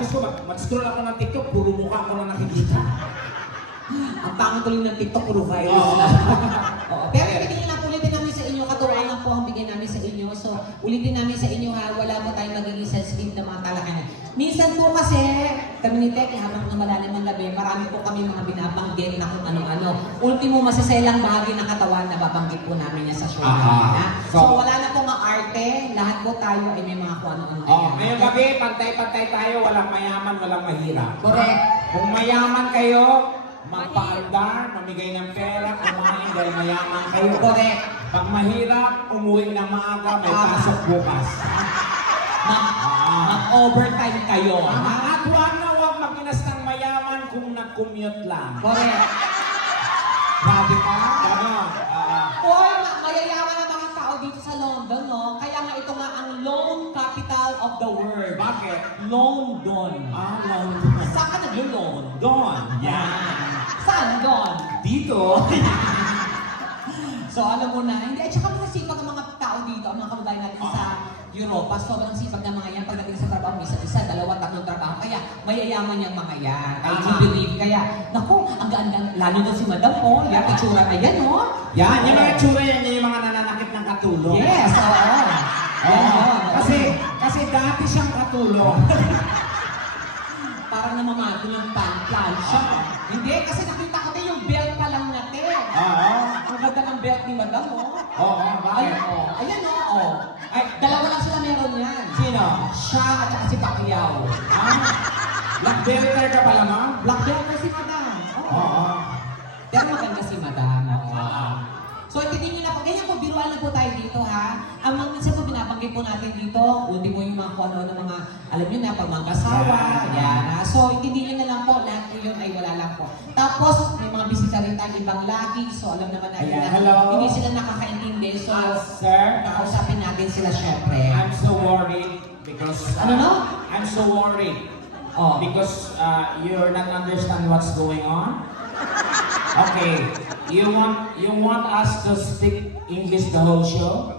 Diyos ko, mag-scroll ako ng TikTok, puro mukha ko na nakikita. Ang pangit tuloy ng TikTok, puro virus na. Oo. Pero ibigay lang ulitin namin sa inyo, katuwaan lang po ang bigay namin sa inyo. So, ulitin namin sa inyo ha, wala po tayong magiging sensitive na mga talakayan. Minsan po kasi, kami ni Tek, habang lumalalim ang gabi, marami po kami mga binabanggit na kung ano-ano. Ultimo, masiselang bahagi ng katawan na babanggit po namin yan sa show namin. Ha? So, wala na po mga arte, lahat po tayo ay may mga kung ano-ano. Ngayong gabi, pantay-pantay tayo, walang mayaman, walang mahirap. Correct. Kung mayaman kayo, magpaandar, mamigay ng pera, kumain dahil mayaman kayo. Correct. Pag mahirap, umuwi ng maaga, may pasok bukas. Mag-overtime kayo. At huwag maginastang mayaman kung nag-commute lang. Correct. Grabe ka? Ganon. Hoy, mayayaman ang mga tao dito sa London, no? Kaya nga ito nga ang loan capital of the world. Bakit? London. London. Saan ka nag-loan? Doon. Yan. Saan doon? Dito. So alam mo na, hindi, at saka mga sipag ang mga tao dito, ang mga kababayan natin sa Europa, sobrang sipag ng mga yan pagdating sa trabaho, isa, dalawa, tatlong trabaho, kaya mayayaman yung mga yan. I do believe, kaya, naku, ang ganda, lalo doon si Madam, oh, yan, itsura, ayan, oh. Yan, yung mga tsura yan, yung mga nananakit ng katulong. Yes, oo. Oo. Kasi dati siyang katulong. Parang namamato ng plancha. Hindi, kasi nakita ko din yung belt pa lang natin. Oo. Ang ganda ng belt ni Madam, oh. Oo, bakit? Ayan, oh. Ay, dalawa lang sila meron yan. Sino? Siya at saka si Pacquiao. Black belter ka pala, ma? Black belt na si Madam. Oo. Pero maganda si Madam. Oo. So, hindi nyo na po, ganyan po, biruan na po tayo dito, ha? Ang mga minsan po, binabanggit po natin dito, ultimo yung mga kung ano ng mga, alam nyo na, pag mag-asawa, yan, ha? So, hindi nyo na lang po, lahat po yun ay wala lang po. Tapos, may mga bisita rin tayo ibang laki, so alam naman natin Ayan, na hello. hindi sila nakakaintindi. So, Sir, kausapin natin sila syempre. I'm so worried because... Ano no? I'm so worried. Oh. Because you're not understand what's going on. Okay, you want us to speak English the whole show?